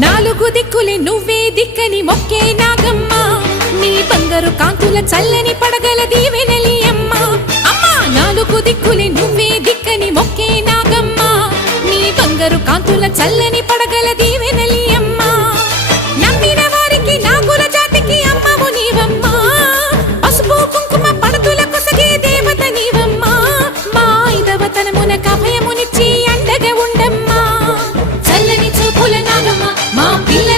నాలుగు దిక్కులే నువ్వే దిక్కని మొక్కే నాగమ్మ నీ బంగారు కాంతుల చల్లని పడగల దీవెనలి అమ్మ అమ్మా నాలుగు దిక్కులే నువ్వే దిక్కని మొక్కే నాగమ్మ నీ బంగారు కాంతుల చల్లని పడగల దీవెనలి అమ్మ నమ్మిన వారికి నాగుల జాతికి అమ్మవు నీవమ్మ పసుపు కుంకుమ పడతుల కొసగే దేవత నీవమ్మ మా ఐదవతనమునకు అభయమునిచ్చి అండగా ఉండమ్మా చల్లని చూపుల నాగమ్మ మా పిల్ల